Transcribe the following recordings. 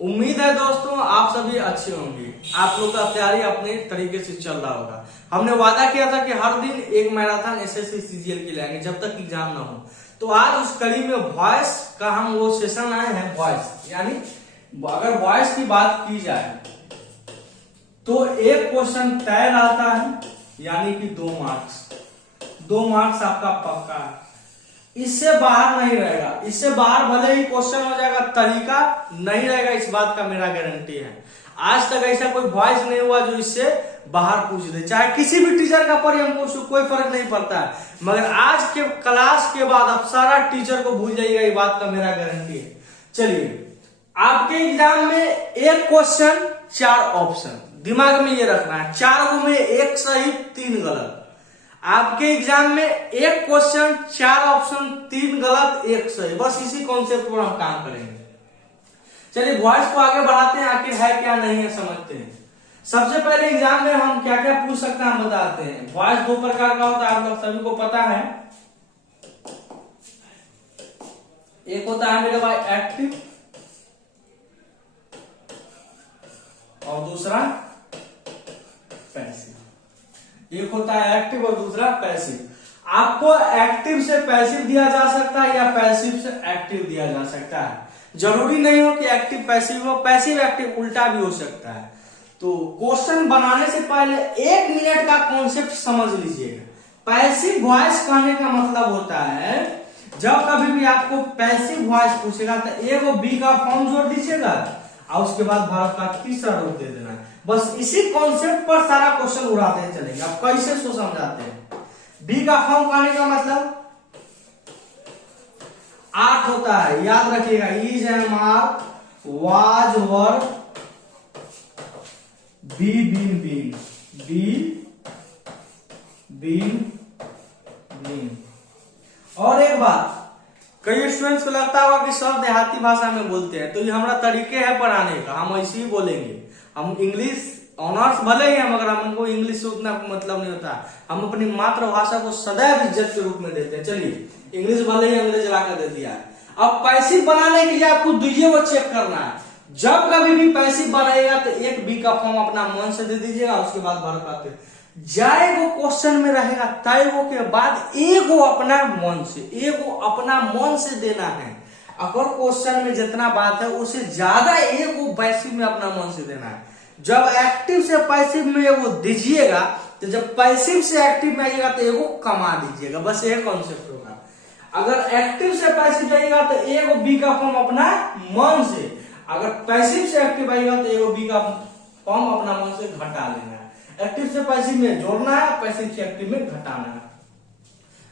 उम्मीद है दोस्तों आप सभी अच्छे होंगे। आप लोग का तैयारी अपने तरीके से चल रहा होगा। हमने वादा किया था कि हर दिन एक मैराथन एसएससी सीजीएल की लाएंगे जब तक एग्जाम ना हो। तो आज उस कड़ी में वॉइस का हम वो सेशन आए हैं। वॉइस यानी अगर वॉइस की बात की जाए तो एक क्वेश्चन तय रहता है, यानी कि 2 मार्क्स आपका पक्का है। इससे बाहर नहीं रहेगा। इससे बाहर भले ही क्वेश्चन हो जाएगा, तरीका नहीं रहेगा, इस बात का मेरा गारंटी है। आज तक ऐसा कोई वॉइस नहीं हुआ जो इससे बाहर पूछ दे। चाहे किसी भी टीचर का पर हम पूछो, कोई फर्क नहीं पड़ता है। मगर आज के क्लास के बाद आप सारा टीचर को भूल जाइएगा, ये बात का मेरा गारंटी है। चलिए, आपके एग्जाम में एक क्वेश्चन 4 ऑप्शन, दिमाग में ये रखना है। 4 में 1 सही 3 गलत। आपके एग्जाम में एक क्वेश्चन 4 ऑप्शन 3 गलत 1 सही। बस इसी कॉन्सेप्ट पर हम काम करेंगे। चलिए वॉइस को आगे बढ़ाते हैं, आखिर है क्या नहीं है समझते हैं। सबसे पहले एग्जाम में हम क्या क्या पूछ सकते हैं हम बताते हैं। वॉइस 2 प्रकार का होता है, आप लोग सभी को पता है। एक होता है मेरे भाई एक्टिव और दूसरा पैसिव। एक होता है एक्टिव और दूसरा पैसिव। आपको एक्टिव से पैसिव दिया जा सकता है या पैसिव से एक्टिव दिया जा सकता है। जरूरी नहीं हो कि एक्टिव पैसिव हो, पैसिव एक्टिव उल्टा भी हो सकता है। तो क्वेश्चन बनाने से पहले 1 मिनट का कॉन्सेप्ट समझ लीजिएगा। पैसिव वॉइस कहने का मतलब होता है जब कभी भी आपको पैसिव वॉइस पूछेगा तो ए को बी का फॉर्म जोड़ दीजिएगा और उसके बाद भारत का तीसरा रूप दे देना है। बस इसी कॉन्सेप्ट पर सारा क्वेश्चन उड़ाते चलेंगे। आप कैसे सो समझाते हैं। बी का फॉर्म कहने का मतलब 8 होता है, याद रखिएगा। Is am are was were be been been been. और एक बात, कई स्टूडेंट्स को लगता होगा कि सब देहाती भाषा में बोलते हैं, तो ये हमारा तरीके है पढ़ाने का, हम ऐसे ही बोलेंगे। हम इंग्लिश ऑनर्स भले ही है मगर हमको इंग्लिश से उतना मतलब नहीं होता। हम अपनी मातृभाषा को सदैव इज्जत के रूप में देते हैं। चलिए, इंग्लिश भले ही अंग्रेज लाकर दे दिया है। अब पैसिव बनाने के लिए आपको दुइये वो चेक करना है। जब कभी भी पैसिव बनाएगा तो एक बी का फॉर्म अपना मन से दे दीजिएगा, उसके बाद भर पाते जाएगो क्वेश्चन में रहेगा तय के बाद एगो अपना मन से देना है। अगर क्वेश्चन में जितना बात है उससे ज्यादा एगो पैसिव में अपना मन से देना है। जब एक्टिव से पैसिव में वो दीजिएगा तो जब पैसिव से एक्टिव में आइएगा तो एगो कमा दीजिएगा। बस ये कॉन्सेप्ट होगा। अगर एक्टिव से पैसिव जाइएगा तो एगो बी का फॉर्म अपना मन से, अगर पैसिव से एक्टिव आइएगा तो एगो बी का फॉर्म अपना मन से घटा लेना है। एक्टिव से पैसिव में जोड़ना है, पैसिव से एक्टिव में घटाना है।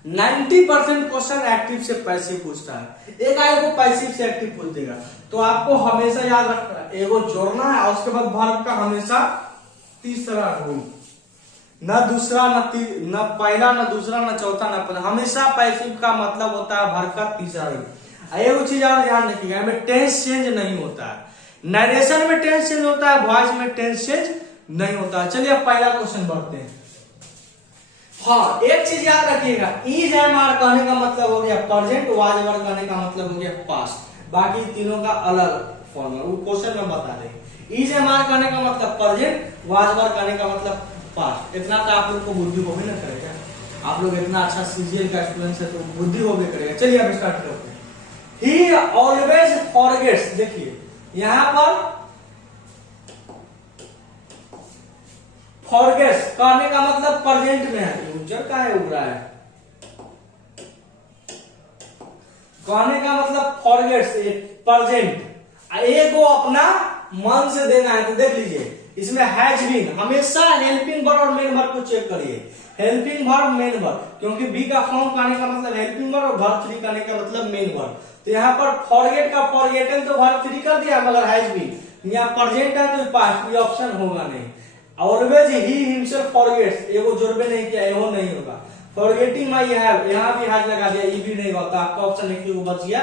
90% क्वेश्चन एक्टिव से पैसिव पूछता है। एक आए को पैसिव से एक्टिव पूछ देगा तो आपको हमेशा याद रखना है एगो जोड़ना है और उसके बाद वर्ब का हमेशा तीसरा रूल, न दूसरा न पहला न दूसरा न चौथा न पहला। हमेशा पैसिव का मतलब होता है वर्ब का तीसरा रूल। एगो चीज आप ध्यान रखिएगा, इसमें टेंस चेंज नहीं होता है। नरेशन में टेंस चेंज होता है, वॉइस में टेंस चेंज नहीं होता। चलिए अब पहला क्वेश्चन बढ़ते हैं। हाँ, एक चीज याद रखिएगा, इज एम आर कहने का मतलब हो गया प्रेजेंट, वाज वर कहने का मतलब हो गया पास्ट। बाकी तीनों का अलग फॉर्म है, वो क्वेश्चन में बता देंगे। इज एम आर कहने का मतलब प्रेजेंट, वाज वर कहने का मतलब पास्ट। इतना तो आप लोग को बुद्धि हो भी ना करेगा। आप लोग इतना अच्छा सीजीएल का स्टूडेंट है तो बुद्धि हो भी करेगा। चलिए अब स्टार्ट करते हैं। ही ऑलवेज फॉरगेट्स। देखिए यहां पर फॉरगेट्स कहने का मतलब प्रेजेंट में है। यूजर का है उग रहा है। कहने का मतलब फॉरगेट्स प्रेजेंट, एगो अपना मन से देना है। तो देख लीजिए इसमें हैज बीन, हमेशा हेल्पिंग वर्ब और मेन वर्ब को चेक करिए। हेल्पिंग वर्ब मेन वर्ब, क्योंकि बी का फॉर्म कहने का मतलब हेल्पिंग वर्ब और वर्ब 3 कहने का मतलब मेन वर्ब। तो यहाँ पर फॉरगेट का फॉरगेटन तो वर्ब 3 कर दिया, मगर हैज बीन यहाँ प्रेजेंट है तो पास्ट, ये ऑप्शन होगा नहीं। ऑलवेज ही हिमसेल्फ फॉरगेट्स, एगो जोड़बे नहीं किया, एगो नहीं होगा। फॉरगेटिंग माई हैव, यहाँ भी हैज लगा दिया, ये भी नहीं होता। आपका ऑप्शन एक बच गया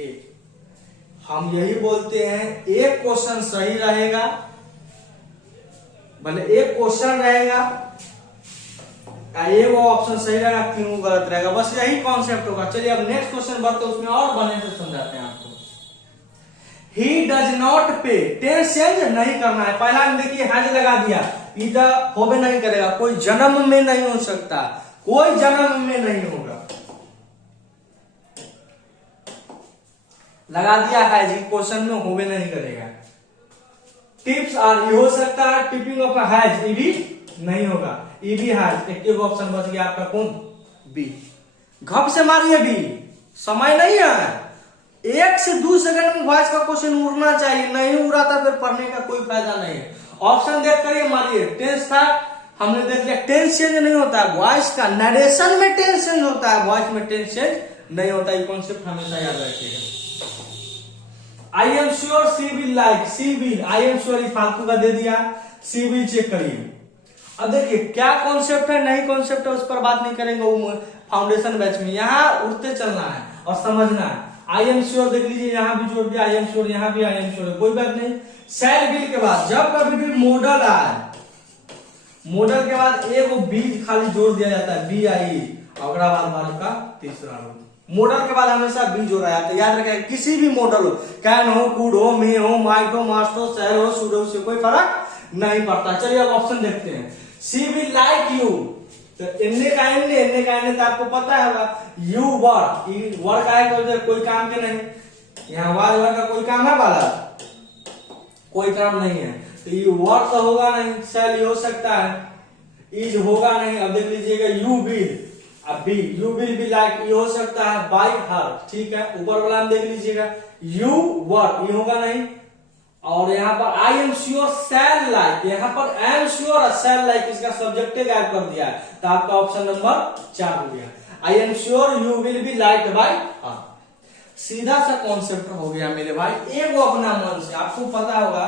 8। हम यही बोलते हैं एक क्वेश्चन सही रहेगा, भले एक क्वेश्चन रहेगा, एगो ऑप्शन सही रहेगा, 3 गलत रहेगा। बस यही कॉन्सेप्ट होगा। चलिए अब नेक्स्ट क्वेश्चन बढ़ते उसमें और बने से समझाते हैं आपको। ही डज नॉट पे, टेंस चेंज नहीं करना है। पहला में देखिए हैज लगा दिया, इधर होबे नहीं करेगा, कोई जन्म में नहीं हो सकता, कोई जन्म में नहीं होगा। लगा दिया है जी, क्वेश्चन में होबे नहीं करेगा। टिप्स आर, ये हो सकता है, टिपिंग ऑफ हैज, ये भी नहीं होगा, ये भी हैज। एक ऑप्शन बच गया आपका, कौन? बी। घप से मारिए बी, समय नहीं है, 1 से 2 सेकंड में वॉइस का क्वेश्चन उड़ना चाहिए, नहीं उड़ा था फिर पढ़ने का कोई फायदा नहीं है। ऑप्शन देख कर मारिए। टेंस था, हमने देख लिया, टेंस चेंज नहीं होता है, वॉइस का नरेशन में टेंस चेंज होता है, वॉइस में टेंस चेंज नहीं होता। ये कॉन्सेप्ट हमेशा याद रखिएगा। I am sure she will like, she will, I am sure फालतू का दे दिया, सी विल चेक करिए। अब देखिए क्या कॉन्सेप्ट है, नहीं कॉन्सेप्ट है, उस पर बात नहीं करेंगे, वो फाउंडेशन बैच में। यहाँ उड़ते चलना है और समझना है। आई एम श्योर देख लीजिए, यहाँ भी जोड़ दिया आई एम श्योर, यहाँ भी आई एम श्योर, कोई बात नहीं। शैल विल के बाद जब कभी भी मॉडल आए, मॉडल के बाद एक बी खाली जोड़ दिया जाता है, बी आई, और बाद भारत का तीसरा रूप। मॉडल के बाद हमेशा बी जोड़ा जाता है, याद रखें। किसी भी मॉडल हो, कैन हो, कुड हो, मे हो, माइट हो, मास्ट हो, शहर हो, शुड हो, से कोई फर्क नहीं पड़ता। चलिए अब ऑप्शन देखते हैं। सी विल लाइक यू, तो इनने का इनने तो आपको पता है, यू वर्क, वर्क आए कोई काम के नहीं, यहाँ वाज वर्क का कोई काम है वाला, कोई काम नहीं है, तो यू वर्क तो होगा नहीं, शैल हो सकता है, इज होगा नहीं। अब देख लीजिएगा यू विल, अब be, you will be like, ये हो सकता है बाय हर, ठीक है। ऊपर वाला में देख लीजिएगा यू वर्क, ये होगा नहीं। और यहाँ पर I am sure shall like, यहाँ पर आई एम श्योर और शैल लाइक, इसका सब्जेक्ट गायब कर दिया है, तो आपका ऑप्शन नंबर 4 हो गया। आई am sure you will be liked by हर, सीधा सा कॉन्सेप्ट हो गया मेरे भाई। एक वो अपना मन से, आपको पता होगा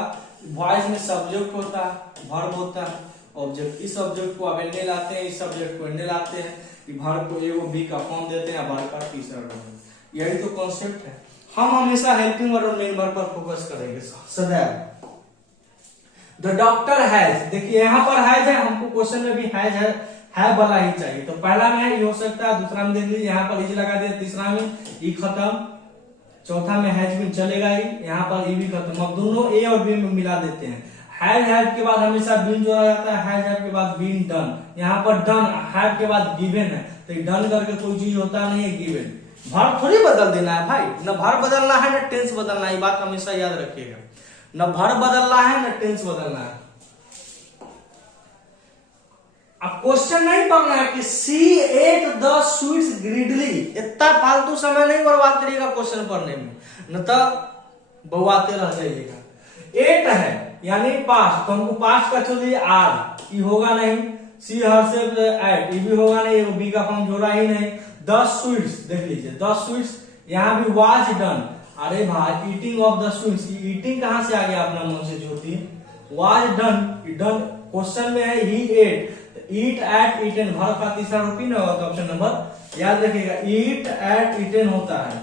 वॉइस में सब्जेक्ट होता है, वर्ब होता है, ऑब्जेक्ट। इस ऑब्जेक्ट को अब एंडे लाते हैं, इस सब्जेक्ट को एंडे लाते हैं, वर्ब को एगो बी का फॉर्म देते हैं, वर्ब का तीसरा फॉर्म। यही तो कॉन्सेप्ट है। हम हमेशा हेल्पिंग वर्ब और मेन वर्ब पर फोकस करेंगे सदैव। द डॉक्टर हैज, देखिए यहाँ पर हैज है, हमको क्वेश्चन में भी हैज है वाला ही चाहिए, तो पहला में है, ये हो सकता है। दूसरा में देख लीजिए, यहाँ पर इज लगा दिया, तीसरा में ई खत्म, चौथा में हैज बीन चलेगा ही, यहाँ पर ई भी खत्म। अब दोनों ए और बी में मिला देते हैं। हैज के बाद हमेशा बीन जोड़ा जाता है, हैज के बाद बीन डन, यहाँ पर डन, हैव के बाद गिवन है, तो डन करके कोई चीज होता नहीं है, गिवन। वर्ब थोड़ी बदल देना है भाई, न वर्ब बदलना है न टेंस बदलना है, ये बात हमेशा याद रखिएगा। न वर्ब बदलना है न टेंस बदलना है। अब क्वेश्चन नहीं पढ़ना है कि सी एट द स्वीट्स ग्रीडली, इतना फालतू समय नहीं बर्बाद करिएगा क्वेश्चन पढ़ने में, न तो बवाते रह जाइएगा। 8 है यानी पास्ट, तो हमको पास्ट का चलिए आर, ये होगा नहीं। सी हर से एट, ये भी होगा नहीं, बी का फॉर्म जोड़ा ही नहीं। 10 स्वीट्स देख लीजिए, 10 स्वीट्स, यहाँ भी वाज डन। अरे भाई eating of the sweets, eating कहां से आ गया अपना मन से ज्योति, वाज डन, डन क्वेश्चन में है ही एट, ईट एट ईटन, वर्ब का तीसरा रूप ही ना होगा, तो ऑप्शन नंबर याद रखिएगा, ईट एट ईटन होता है।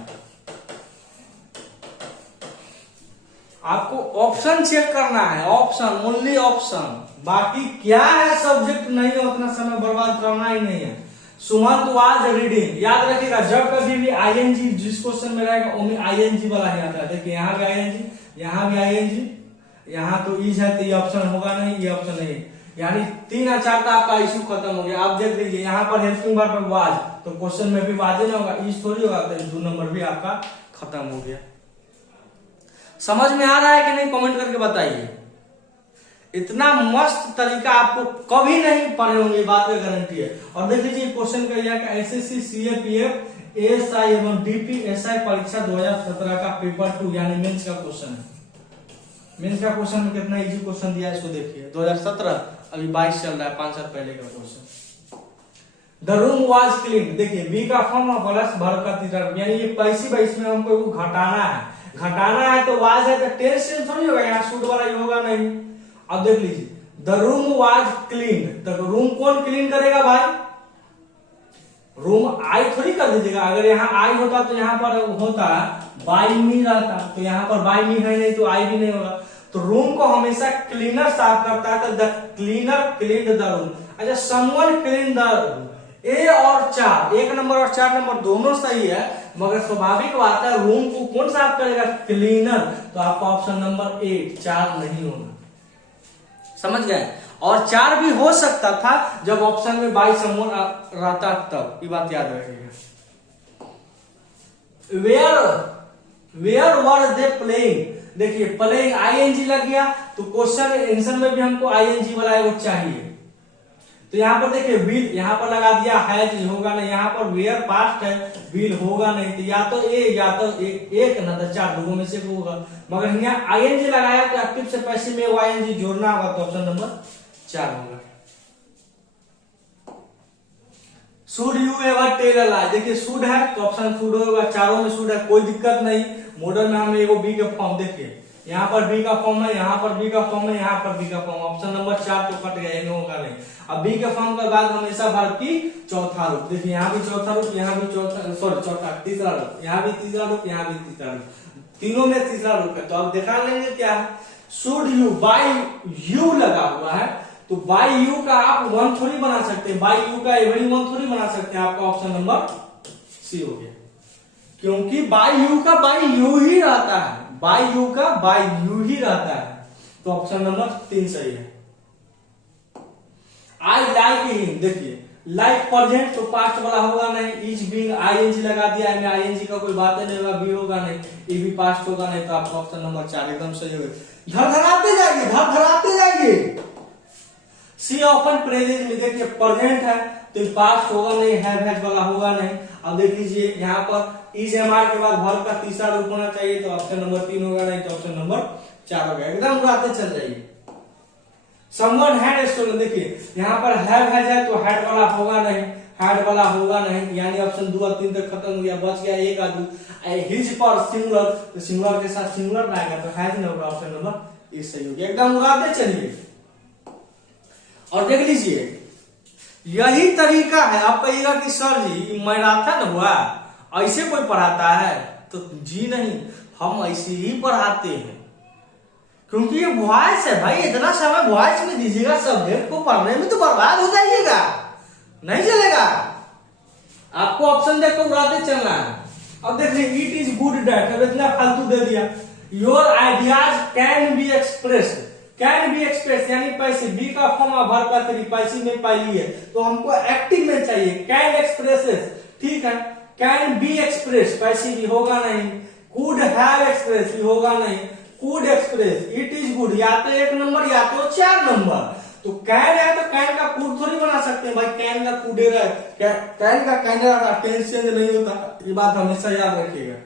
आपको ऑप्शन चेक करना है, ऑप्शन, ओनली ऑप्शन, बाकी क्या है सब्जेक्ट नहीं है, उतना समय बर्बाद करना ही नहीं है। सुमंत वाज रीडिंग, याद रखिएगा जब कभी भी आईएनजी जिस क्वेश्चन में रहेगा ओनली आईएनजी वाला ही आता है। देखिए यहाँ भी आईएनजी, यहाँ भी आईएनजी, यहाँ तो इज है, तो ये ऑप्शन होगा नहीं, ये ऑप्शन नहीं, यानी 3 और 4 का आपका इश्यू खत्म हो गया। आप देख लीजिए यहाँ पर हेल्पिंग वर्ब पर वाज, तो क्वेश्चन में भी वाज ना होगा, इज थोड़ी होगा, तो 2 नंबर भी आपका खत्म हो गया। समझ में आ रहा है कि नहीं, कमेंट करके बताइए। इतना मस्त तरीका आपको कभी नहीं पढ़े होंगे, बात का गारंटी है। और देख लीजिए क्वेश्चन का यह एसएससी सीएपीएफ एएसआई एवं डीपीएसआई परीक्षा 2017 का पेपर 2 यानी मेंस का क्वेश्चन है। मेंस का क्वेश्चन में कितना इजी क्वेश्चन दिया है इसको देखिए, 2017, अभी 22 चल रहा है, 5 साल पहले का question. The room was clean, देखिए बी का फॉर्म प्लस वर्ब का तीसरा, यानी ये पैसिव है, इसमें हमको घटाना है, घटाना है तो वाज है, तो टेंस चेंज थोड़ी होगा, यहाँ शुड वाला ही होगा नहीं। अब देख लीजिए द रूम वाज क्लीन, तो रूम कौन क्लीन करेगा भाई, रूम आई थोड़ी कर दीजिएगा। अगर यहाँ आई होता तो यहाँ पर होता बाय मी रहता, तो यहाँ पर बाय मी है नहीं, तो आई भी नहीं होगा। तो रूम को हमेशा क्लीनर साफ करता है, तो the cleaner cleaned the room. अच्छा, समवन क्लीन द रूम, ए और 4, 1 नंबर और 4 नंबर दोनों सही है, मगर स्वाभाविक बात है रूम को कौन साफ करेगा? क्लीनर। तो आपका ऑप्शन नंबर 8 4 नहीं होगा, समझ गए? और 4 भी हो सकता था जब ऑप्शन में बाई समवन रहता तब, ये बात याद रखिएगा। वेयर वर दे प्लेइंग, देखिए प्लेइंग आईएनजी लग गया तो क्वेश्चन आंसर में भी हमको आईएनजी वाला वो चाहिए। तो यहाँ पर देखिए विल यहाँ पर लगा दिया, हैज होगा नहीं, यहाँ पर वेयर पास्ट है, विल होगा नहीं, तो या तो ए या तो एक ना तो 4 दोनों में से होगा। मगर यहाँ आईएनजी लगाया तो एक्टिव से पैसिव में आईएनजी जोड़ना होगा, तो ऑप्शन नंबर 4 होगा। Should you ever tell a lie, देखिए शुड है तो ऑप्शन शुड होगा, चारों में शुड है, कोई दिक्कत नहीं। मॉडल में हमें एगो बी का फॉर्म देखिए, यहाँ पर बी का फॉर्म है, यहाँ पर बी का फॉर्म है, यहाँ पर बी का फॉर्म, ऑप्शन नंबर 4 तो कट गया, इन्हों होगा नहीं। अब बी के फॉर्म के बाद हमेशा वर्ब की चौथा रूप, देखिए यहाँ भी चौथा रूप, यहाँ भी चौथा, सॉरी चौथा तीसरा रूप, यहाँ भी तीसरा रूप, यहाँ भी तीसरा रूप, तीनों में तीसरा रूप है। तो अब दिखा लेंगे क्या है, शुड यू, बाई यू लगा हुआ है, तो बाई यू का आप 1 थोड़ी बना सकते हैं, बाई यू का एवरी 1 थोड़ी बना सकते हैं। आपका ऑप्शन नंबर सी हो गया, क्योंकि बाई यू का बाई यू ही रहता है, बाई यू का बाई यू ही रहता है, तो ऑप्शन नंबर 3 सही है। आई लाइक हिम, देखिए लाइक प्रेजेंट तो पास्ट वाला होगा नहीं, इज बीइंग आईएनजी लगा दिया है, आईएनजी का कोई बात नहीं होगा, बी होगा नहीं, ये भी पास्ट होगा नहीं, तो आपका ऑप्शन नंबर 4 एकदम सही होगा। धड़धड़ाते जाइए, धड़धड़ाते जाइए। सी ओपन प्रेजेंट में देखिए प्रेजेंट है तो पास्ट होगा नहीं, हैज वाला होगा नहीं। अब देख लीजिए यहाँ पर इज एमआर के बाद वर्ब का तीसरा रूप होना चाहिए, तो ऑप्शन नंबर 3 होगा नहीं, तो ऑप्शन नंबर 4 होगा, एकदम उड़ाते चल जाइए। समवन हैड स्टोलन, देखिए यहाँ पर हैव है तो हैड वाला होगा नहीं, हैड वाला होगा नहीं, यानी ऑप्शन 2 और 3 तक खत्म हो गया, बच गया 1 और 2। हिज पर सिंगुलर, तो सिंगुलर के साथ सिंगुलर आएगा तो हैज नहीं होगा, ऑप्शन नंबर ए सही हो गया, एकदम उड़ाते चलिए। और देख लीजिए यही तरीका है, आप कहिएगा कि सर जी मैराथन हुआ ऐसे कोई पढ़ाता है, तो जी नहीं, हम ऐसे ही पढ़ाते हैं, क्योंकि ये वॉइस है भाई, इतना समय वॉइस में दीजिएगा, सब्जेक्ट को पढ़ने में तो बर्बाद हो जाइएगा, नहीं चलेगा। आपको ऑप्शन देखकर उड़ाते चलना है। अब देख लीजिए इट इज गुड डैट, अब इतना फालतू दे दिया, your ideas can be expressed, can be express यानी पैसिव, बी का फॉर्म वर्ब का थ्री, पैसिव में पहली है, तो हमको एक्टिव में चाहिए, कैन एक्सप्रेसेस, ठीक है, कैन बी एक्सप्रेस पैसिव भी होगा नहीं, कुड हैव एक्सप्रेस भी होगा नहीं, could express, it is good या तो 1 नंबर या तो 4 नंबर, तो कैन है तो कैन का कुड थोड़ी बना सकते हैं भाई, कैन का कुड है, कैन का कैन रहता, टेंस चेंज नहीं होता, ये बात हमेशा याद रखिएगा।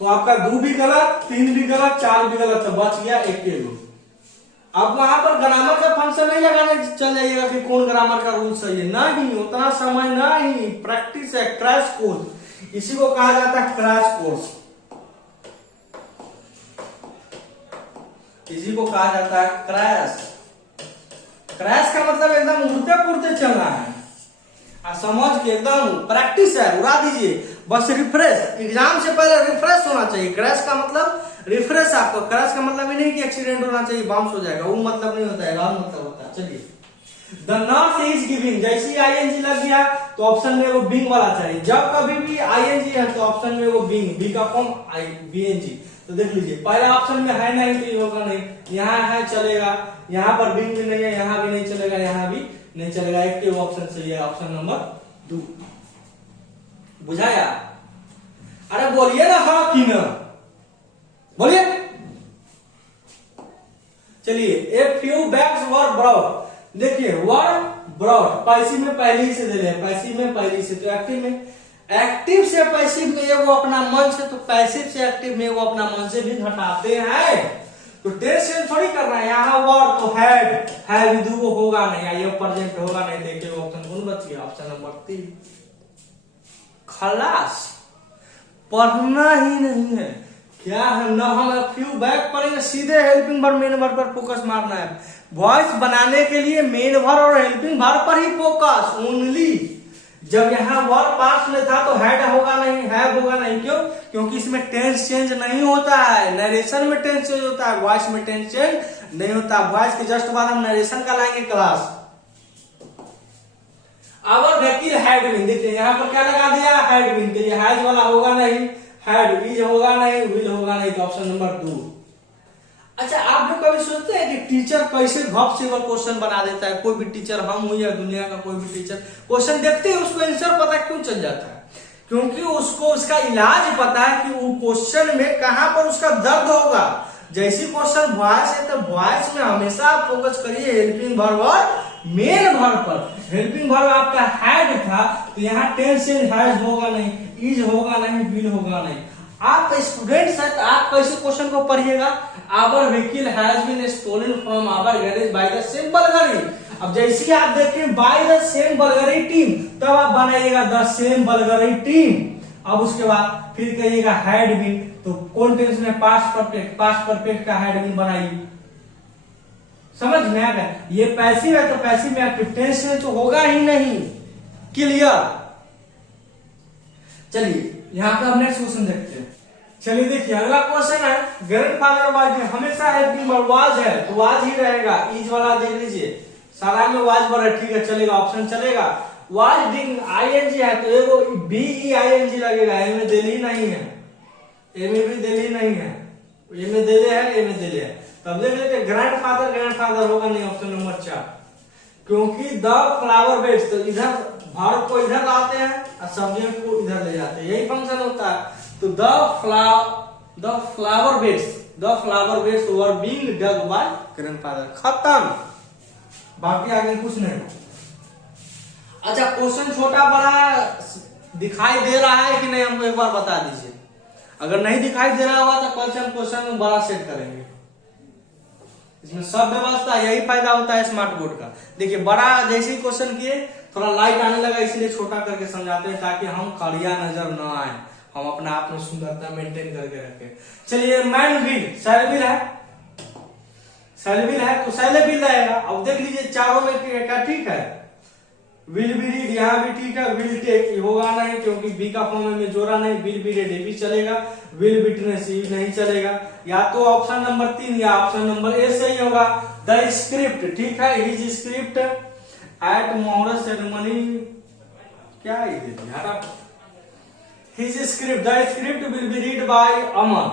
तो आपका 2 भी गलत, 3 भी गलत, 4 भी गलत, तो बच गया 1 के रूल। अब वहां पर ग्रामर का फंक्शन नहीं लगाने चल जाइएगा कि कौन ग्रामर का रूल सही है, नहीं, उतना समय नहीं, प्रैक्टिस है, क्रैश कोर्स, इसी को कहा जाता है क्रैश कोर्स, इसी को कहा जाता है क्रैश। क्रैश का मतलब एकदम उड़ते पुड़ते चलना है, समझ के एकदम प्रैक्टिस है, उड़ा दीजिए बस, रिफ्रेश, एग्जाम से पहले रिफ्रेश होना चाहिए। क्रैश का मतलब रिफ्रेश, आपको क्रैश का मतलब ही नहीं कि एक्सीडेंट होना चाहिए, बाउंस हो जाएगा, वो मतलब नहीं होता है, रॉन्ग मतलब होता है। चलिए, द नर्स इज गिविंग, जैसे आईएनजी लग गया तो ऑप्शन में वो बिंग वाला चाहिए, जब कभी भी आईएनजी है तो ऑप्शन में वो बिंग, बी का फॉर्म बीएनजी, तो देख लीजिए पहला ऑप्शन में है नहीं तो ये होगा नहीं, यहाँ है चलेगा, यहाँ पर बिंग भी नहीं है, यहाँ भी नहीं चलेगा, यहाँ भी नहीं चलेगा, एक के ऑप्शन सही है, ऑप्शन नंबर 2। बुझाया? अरे बोलिए ना हाँ कि ना, बोलिए। चलिए, a few bags were brought, देखिए वर ब्रॉट पैसिव में पहले से दे रहे हैं, पैसिव में पहले से, तो एक्टिव में, एक्टिव से पैसिव में वो अपना मन से, तो पैसिव से एक्टिव में वो अपना मन से भी घटाते हैं, तो टेंस चेंज थोड़ी करना है। यहाँ वर तो हैड विदु को होगा नहीं, ये प्रेजेंट होगा नहीं, देखिए ऑप्शन कौन बच गया, ऑप्शन नंबर 3। खलास, पढ़ना ही नहीं है, क्या है ना, हम फ्यू बैक पढ़ेंगे, सीधे हेल्पिंग वर्ब मेन वर्ब पर फोकस मारना है। वॉइस बनाने के लिए मेन वर्ब और हेल्पिंग वर्ब पर ही फोकस ओनली। जब यहाँ वर्ब पास्ट में था तो हैड होगा नहीं, हैव होगा नहीं, क्यों? क्योंकि इसमें टेंस चेंज नहीं होता है, नरेशन में टेंस चेंज होता है, वॉइस में टेंस चेंज नहीं होता। वॉइस के जस्ट बाद हम नरेशन का लाएंगे class. Our vehicle had been, देखिए यहाँ पर क्या लगा दिया, हैड बीन के लिए हैज वाला होगा नहीं, हैड इज होगा नहीं, विल होगा नहीं, तो ऑप्शन नंबर 2। अच्छा, आप लोग कभी सोचते हैं कि टीचर कैसे घप से क्वेश्चन बना देता है? कोई भी टीचर, हम हो या दुनिया का कोई भी टीचर, क्वेश्चन देखते हैं उसको आंसर पता क्यों चल जाता है? क्योंकि उसको उसका इलाज पता है कि वो क्वेश्चन में कहां पर उसका दर्द होगा। जैसी क्वेश्चन वॉइस है तो वॉइस में हमेशा आप फोकस करिए हेल्पिंग वर्ब और मेन वर्ब पर। हेल्पिंग वर्ब आपका हैड था तो यहाँ टेंस एंड हैज होगा नहीं, इज होगा नहीं, विल होगा नहीं। आप स्टूडेंट्स हैं तो आप कैसे क्वेश्चन को पढ़िएगा? Our vehicle has been stolen from our garage by the same burglary. अब जैसे आप देखें by the same burglary team, तब आप बनाइएगा द सेम बलगरी टीम। अब उसके बाद फिर कहिएगा हैड बीन, तो कौन टेंस में? पास्ट परफेक्ट, पास्ट परफेक्ट का हैड बीन बनाइए। समझ में आ गया? ये पैसिव है तो पैसिव में एक्टिव, टेंस में तो होगा ही नहीं। क्लियर? चलिए यहाँ पे हम नेक्स्ट क्वेश्चन देखते हैं। चलिए देखिए अगला क्वेश्चन है, ग्रैंडफादर वाज, हमेशा हेल्पिंग वर्ब वाज है तो वाज ही रहेगा। इज वाला देख लीजिए, सारा में वाज पर है, ठीक है चलेगा, ऑप्शन चलेगा। वाज डिंग आईएनजी है तो एगो बी आईएनजी लगेगा, ए में दिल ही नहीं है, ए में भी दिल ही नहीं है, ए में दिले है, ए में दिले है। तब देख लेते ग्रैंडफादर, ग्रैंडफादर होगा नहीं, ऑप्शन नंबर 4। क्योंकि द फ्लावर बेड्स, तो इधर वर्ब को इधर लाते हैं और सब्जेक्ट को इधर ले जाते हैं, यही फंक्शन होता है। तो the flower beds were being dug by grandfather, खत्म, बाकी आगे कुछ नहीं। अच्छा, क्वेश्चन छोटा बड़ा दिखाई दे रहा है कि नहीं, हमको एक बार बता दीजिए। अगर नहीं दिखाई दे रहा होगा तो कल से हम क्वेश्चन में बड़ा सेट करेंगे। इसमें सब व्यवस्था, यही फायदा होता है स्मार्ट बोर्ड का। देखिए बड़ा जैसे ही क्वेश्चन किए थोड़ा लाइट आने लगा, इसलिए छोटा करके समझाते हैं ताकि हम खड़िया नजर न आए, हम अपने आप में सुंदरता मेंटेन करके रखें। चलिए मैन विल, सैलविल है, सैलविल है तो सैलविल रहेगा। अब देख लीजिए चारों में क्या ठीक है, विल बी रीड यहाँ भी ठीक है, विल टेक होगा नहीं क्योंकि बी का फॉर्म में जोड़ा नहीं, विल बी रेड भी चलेगा, विल विटनेस नहीं चलेगा। या तो ऑप्शन नंबर 3 या ऑप्शन नंबर ए सही होगा। द स्क्रिप्ट ठीक है, his script at muhurat ceremony, क्या है his script, the script will be read by Aman,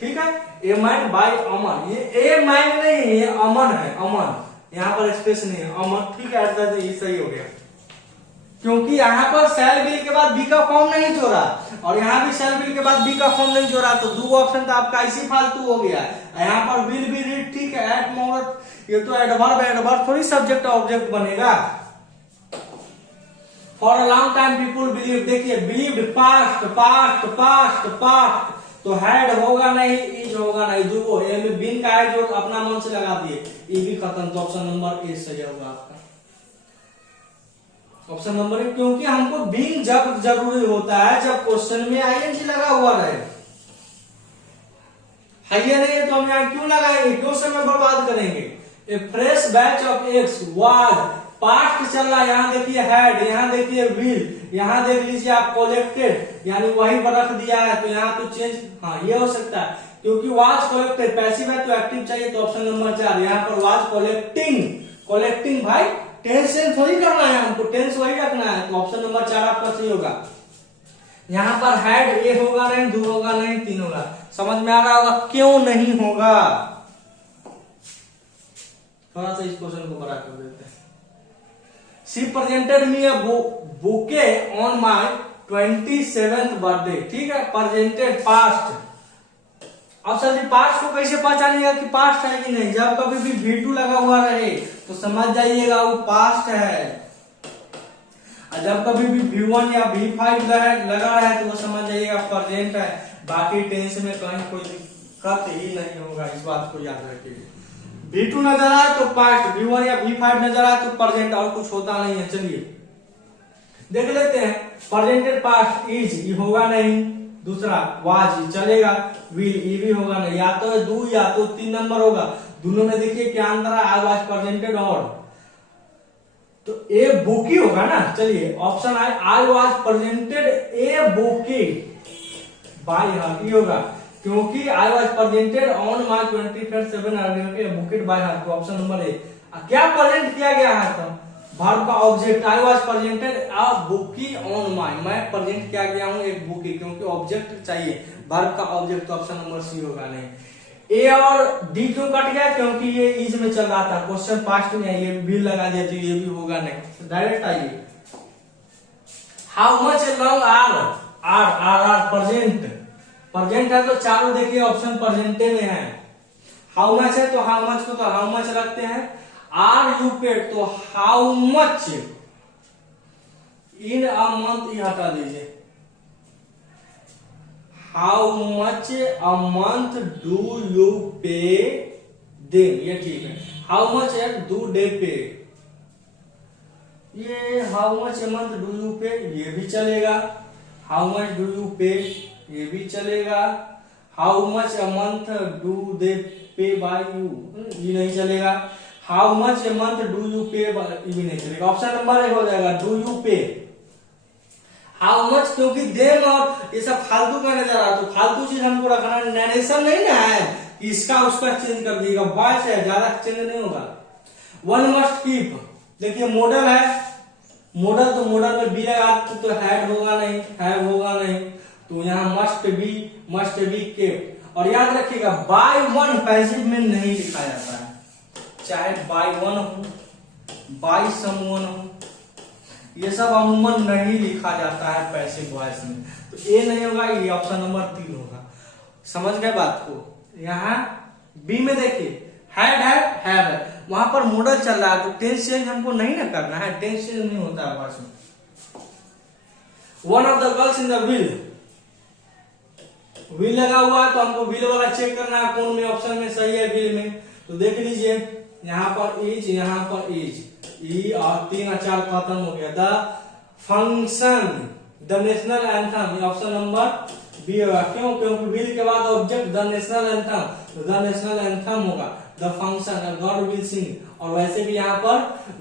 ठीक है, ए मैन बाय अमन, ये ए मैन नहीं ये अमन है, अमन, यहाँ पर स्पेस नहीं है, अमन, ठीक है, ये सही हो गया। क्योंकि यहाँ पर सेल बिल के बाद बी का फॉर्म नहीं जोड़ा और यहाँ भी सेल बिल के बाद बी का फॉर्म नहीं जोड़ा, तो दो ऑप्शन तो आपका इसी फालतू हो गया। यहाँ पर विल बी रीड ठीक है, एट मोहरत, ये तो एडवर्ब है, एडवर्ब थोड़ी सब्जेक्ट ऑब्जेक्ट बनेगा। For a long time people believe, देखिए believe past past past past, तो हैड होगा नहीं, इज होगा नहीं, दो ए में बिन का है जो अपना मन से लगा दिए, ये भी खत्म, तो ऑप्शन नंबर ए सही होगा आपका, ऑप्शन नंबर ए। क्योंकि हमको बिन जब जरूरी होता है जब क्वेश्चन में आईएनजी लगा हुआ रहे, है या नहीं, तो हम यहाँ क्यों लगाएंगे, क्यों समय बर्बाद करेंगे। A fresh batch of eggs was, past चल रहा है, यहाँ देखिए हैड, यहाँ देखिए विल, यहाँ देख लीजिए आप कलेक्टेड, यानी वहीं पर रख दिया है, तो यहाँ तो चेंज, हाँ ये हो सकता है क्योंकि वाज कलेक्टेड पैसिव है तो एक्टिव चाहिए, तो ऑप्शन नंबर 4, यहाँ पर वाज कलेक्टिंग, कलेक्टिंग भाई टेंस थोड़ी करना है हमको, टेंस वही रखना है, तो ऑप्शन नंबर 4 आपका सही होगा। यहाँ पर हैड ए होगा नहीं, 2 होगा नहीं, 3 होगा, समझ में आ रहा होगा क्यों नहीं होगा। थोड़ा सा इस क्वेश्चन को बड़ा कर देते हैं। She presented me a bouquet on my 27th birthday, ठीक है, presented past। अब सर जी पास्ट को कैसे पहचानिएगा कि पास्ट है कि नहीं, जब कभी भी V2 लगा हुआ रहे तो समझ जाइएगा वो पास्ट है, और जब कभी भी V1 या V5 लगा रहा है तो वो समझ जाइएगा प्रेजेंट है। बाकी टेंस में कहीं कोई दिक्कत ही नहीं होगा, इस बात को याद रखिए। V2 नजर आए तो पास्ट, V1 या V5 नजर आए तो प्रेजेंट, और कुछ होता नहीं है। चलिए देख लेते हैं, प्रेजेंटेड पास्ट इज, ये होगा नहीं, दूसरा वाज चलेगा, विल ये भी होगा नहीं, या तो 2 या तो 3 नंबर होगा, दोनों में देखिए क्या अंतर है, आई वाज प्रेजेंटेड और, तो ए बुकी होगा ना। चलिए option I was presented a bouquet by her, ये होगा क्योंकि I was presented on my 21st bouquet by her, तो ऑप्शन नंबर ए। क्या प्रेजेंट किया गया है, तो वर्ब का object, I was presented a bouquet on my, मैं प्रेजेंट किया गया हूँ एक बुकी, क्योंकि ऑब्जेक्ट चाहिए, वर्ब का ऑब्जेक्ट, तो ऑप्शन नंबर सी होगा नहीं। ए और डी क्यों कट गया, क्योंकि ये इज में चल रहा था, क्वेश्चन पास्ट में है, ये भी लगा दिया तो ये भी होगा नहीं, डायरेक्ट आइए। How much long are present, present है तो चारों देखिए ऑप्शन प्रेजेंटे में है। हाउ मच है तो हाउ मच को तो हाउ मच रखते हैं, आर यू पेड तो how much in a month, ये हटा दीजिए, how much a month do you pay them, ये ठीक है। हाउ मच डू दे पे, ये how much a month do you पे ये भी चलेगा, हाउ मच डू यू पे ये भी चलेगा, how much a month do they पे बाय यू ये नहीं चलेगा, how much a month do you पे ये भी नहीं चलेगा। ऑप्शन नंबर एक हो जाएगा डू यू पे। हाउ मच, क्योंकि देम और ये सब फालतू का नजर आ, तो फालतू चीज हमको रखना, नरेशन नहीं ना है कि इसका उसका चेंज कर दिएगा, वॉइस है, ज्यादा चेंज नहीं होगा। वन मस्ट कीप, देखिए मॉडल है, मॉडल तो मॉडल में बी लगा तो हैड होगा नहीं, हैव होगा नहीं, तो यहाँ मस्ट बी केप्ट। और याद रखिएगा बाय वन पैसिव में नहीं लिखा जाता है, चाहे बाय वन हो बाय समवन हो, ये सब अमूमन नहीं लिखा जाता है पैसिव वॉइस में, तो ए नहीं होगा, ये ऑप्शन नंबर 3 होगा। समझ गए बात को। यहाँ बी में देखिए हैड है, वहां पर मॉडल चल रहा है, तो टेंस चेंज हमको नहीं ना करना है, टेंस चेंज नहीं होता है वॉइस में। One of the girls in the will लगा हुआ है, तो हमको विल वाला चेक करना है कौन में ऑप्शन में सही है विल में, तो देख लीजिए यहाँ पर इज, यहाँ पर इज, ई और 3 और 4 खत्म हो गया। The function the national anthem, option number B होगा, क्यों, क्योंकि विल के बाद ऑब्जेक्ट द नेशनल एंथम, तो द नेशनल एंथम होगा। The function god will sing, और वैसे भी यहाँ पर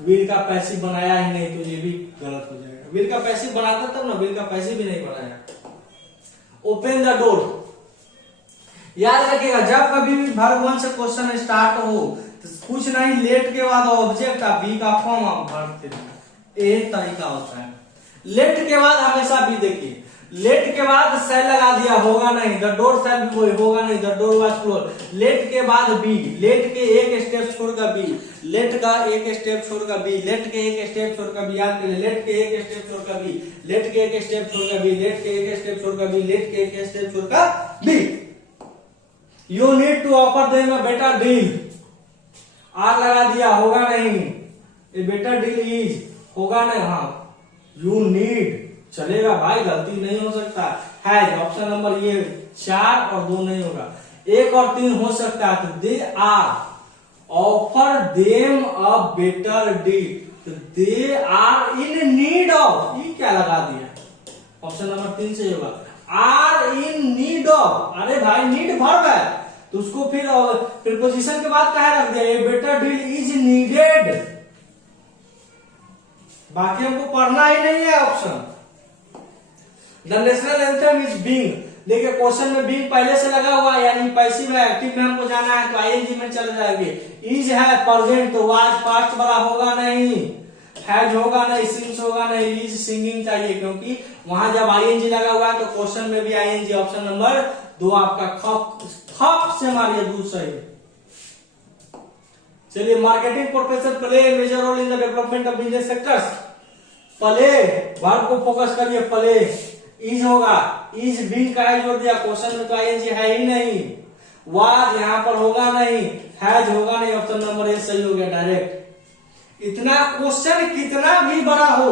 विल का पैसिव बनाया ही नहीं, तो ये भी गलत हो जाएगा, विल का पैसिव बनाता तब ना, विल का पैसिव भी नहीं बनाया। ओपन द डोर, याद रखिएगा जब कभी भी वर्ब 1 से क्वेश्चन स्टार्ट हो तो कुछ नहीं, लेट के बाद ऑब्जेक्ट का बी का फॉर्म आप भरते हैं, ये तरीका होता है। लेट के बाद हमेशा भी देखिए, लेट के बाद सेल लगा दिया होगा नहीं, द डोर सेल भी होगा नहीं, the door was close. Late के बाद बी, लेट के एक स्टेप छोड़कर बी, लेट का एक स्टेप छोड़कर बी, लेट के एक स्टेप छोड़कर बी, याद करिए लेट के एक स्टेप छोड़कर बी, लेट के एक स्टेप छोड़कर बी, लेट के एक स्टेप छोड़कर बी, लेट के एक स्टेप छोड़कर B. You need to offer them a better deal, are लगा दिया होगा नहीं, ए बेटर डील इज होगा नहीं, हाँ यू नीड चलेगा भाई, गलती नहीं हो सकता है। ऑप्शन नंबर ये 4 और 2 नहीं होगा, 1 और 3 हो सकता है, तो they are offer them a better deal, तो they are in need of, ये क्या लगा दिया, ऑप्शन नंबर 3 से होगा, आर इन नीड ऑफ, अरे भाई नीड वर्ब है, तो उसको फिर प्रीपोजिशन के बाद क्या रख दिया, a better deal is needed, बाकी हमको पढ़ना ही नहीं है option. The national anthem is being, देखिए क्वेश्चन में बीइंग पहले से लगा हुआ है, यानी पैसिव है, एक्टिव में हमको जाना है तो आईएनजी में चले जाएंगे। इज है प्रेजेंट, तो वाज पास्ट वाला होगा नहीं, हैज होगा नहीं, सिंग्स होगा नहीं, इज सिंगिंग चाहिए, क्योंकि वहां जब आईएनजी लगा हुआ है तो क्वेश्चन में भी आईएनजी। ऑप्शन नंबर 2 आपका खप से मारिए दूसरा। चलिए marketing professor play major role in the development of business sectors, play verb को फोकस करिए, प्ले इज होगा, इज बीइंग का है जोड़ दिया, क्वेश्चन में तो आईएनजी है ही नहीं, वाज यहाँ पर होगा नहीं, हैज होगा नहीं, ऑप्शन नंबर ए सही हो गया डायरेक्ट। इतना क्वेश्चन कितना भी बड़ा हो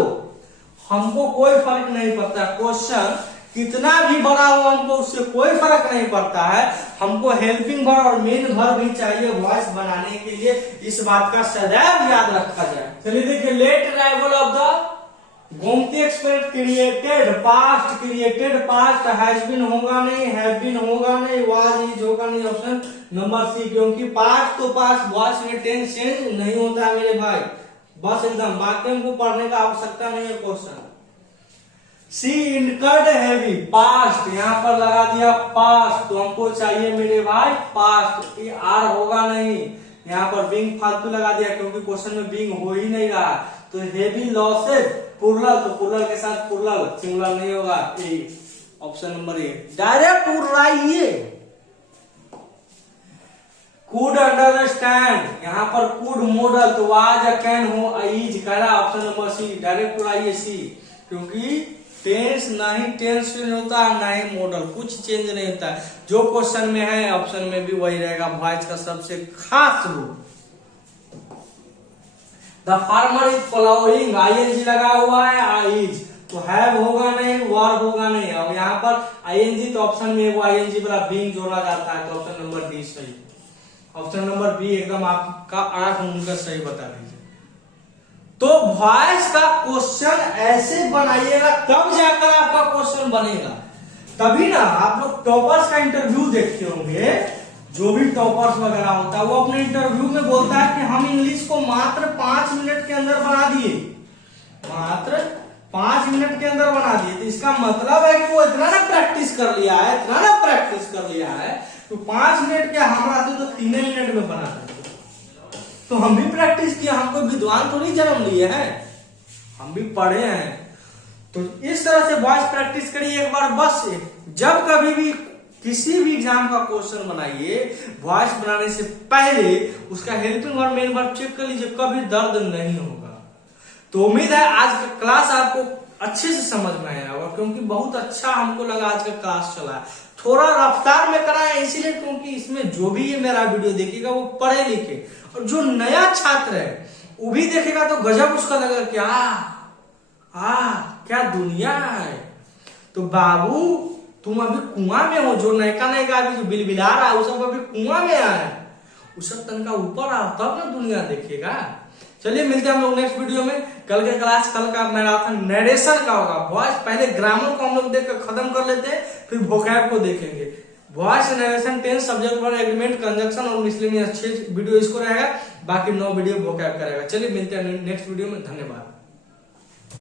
हमको कोई फर्क नहीं पड़ता, क्वेश्चन कितना भी बड़ा हो हमको उससे कोई फर्क नहीं पड़ता है, हमको हेल्पिंग वर्ब और मेन वर्ब भी चाहिए वॉइस बनाने के लिए, इस बात का सदैव याद रखा जाए। चलिए देखिए late arrival of the Gomti Express created past has been होगा नहीं, हैव बीन होगा नहीं, वाज इज होगा नहीं, ऑप्शन नंबर सी, क्योंकि पास्ट तो पास्ट, वॉइस में टेंस चेंज नहीं होता है मेरे भाई, बस एकदम, बाकी हमको पढ़ने का आवश्यकता नहीं है क्वेश्चन। सी इनकर्ड हैवी, पास्ट यहाँ पर लगा दिया पास्ट, तो हमको चाहिए मेरे भाई पास्ट, आर होगा नहीं, यहाँ पर बीइंग फालतू लगा दिया क्योंकि क्वेश्चन में बीइंग हो ही नहीं रहा, तो हेवी लॉसेज प्लूरल, तो प्लूरल के साथ प्लूरल, सिंगुलर नहीं होगा। A option number a direct उड़ाइए। कुड अंडरस्टैंड, यहाँ पर कुड मॉडल, तो आज कैन हो आइज कह रहा ऑप्शन नंबर सी, डायरेक्ट उड़ाइए सी, क्योंकि टेंस नहीं टेंस नहीं होता ना ही मॉडल, कुछ चेंज नहीं होता। जो क्वेश्चन में है ऑप्शन में भी वही रहेगा, वॉइस का सबसे खास रूप। The farmer is flowering, ING लगा हुआ है, आइज तो हैव होगा नहीं, वर होगा नहीं। अब यहाँ पर आईएनजी तो ऑप्शन में वो आईएनजी वाला बीइंग जोड़ा जाता है, तो ऑप्शन नंबर डी सही। ऑप्शन नंबर बी एकदम आपका 8 उनका सही बता दीजिए। तो वॉइस का क्वेश्चन ऐसे बनाइएगा तब जाकर आपका क्वेश्चन बनेगा, तभी ना। आप लोग टॉपर्स का इंटरव्यू देखते होंगे, जो भी टॉपर्स वगैरह होता है वो अपने इंटरव्यू में बोलता है कि हम इंग्लिश को मात्र 5 मिनट के अंदर बना दिए, मात्र 5 मिनट के अंदर बना दिए। तो इसका मतलब है कि वो इतना ना प्रैक्टिस कर लिया है, इतना ना प्रैक्टिस कर लिया है, तो 5 मिनट के हम आते तो 3 मिनट में बना देते। तो हम भी प्रैक्टिस किया, हमको विद्वान थोड़ी जन्म लिए हैं, हम भी पढ़े हैं। तो इस तरह से वॉइस प्रैक्टिस करिए एक बार बस। जब कभी भी किसी भी एग्जाम का क्वेश्चन बनाइए, वॉइस बनाने से पहले उसका हेल्पिंग और मेन वर्ब चेक कर लीजिए, कभी दर्द नहीं होगा। तो उम्मीद है आज का क्लास आपको अच्छे से समझ में आया होगा, क्योंकि बहुत अच्छा हमको लगा आज का क्लास चला। थोड़ा रफ्तार में कराया इसलिए क्योंकि इसमें जो भी ये मेरा वीडियो देखेगा वो पढ़े लिखे, और जो नया छात्र है वो भी देखेगा तो गजब उसका लगेगा कि क्या दुनिया है। तो बाबू तुम अभी कुआं में हो, जो नयका नयका अभी जो बिलबिला रहा है वो सब अभी कुआं में आया है, उस सब तनका ऊपर आओ तब ना दुनिया देखेगा। चलिए मिलते हैं हम लोग नेक्स्ट वीडियो में। कल के क्लास, कल का मैराथन नरेशन का होगा। वॉइस पहले ग्रामर को हम लोग देख कर खत्म कर लेते हैं, फिर वोकैब को देखेंगे। Voice, narration, tense, subject verb agreement, conjunction और मिसलेनियस 6 वीडियो इसको रहेगा, बाकी 9 वीडियो वोकैब करेगा। चलिए मिलते हैं नेक्स्ट वीडियो में, धन्यवाद।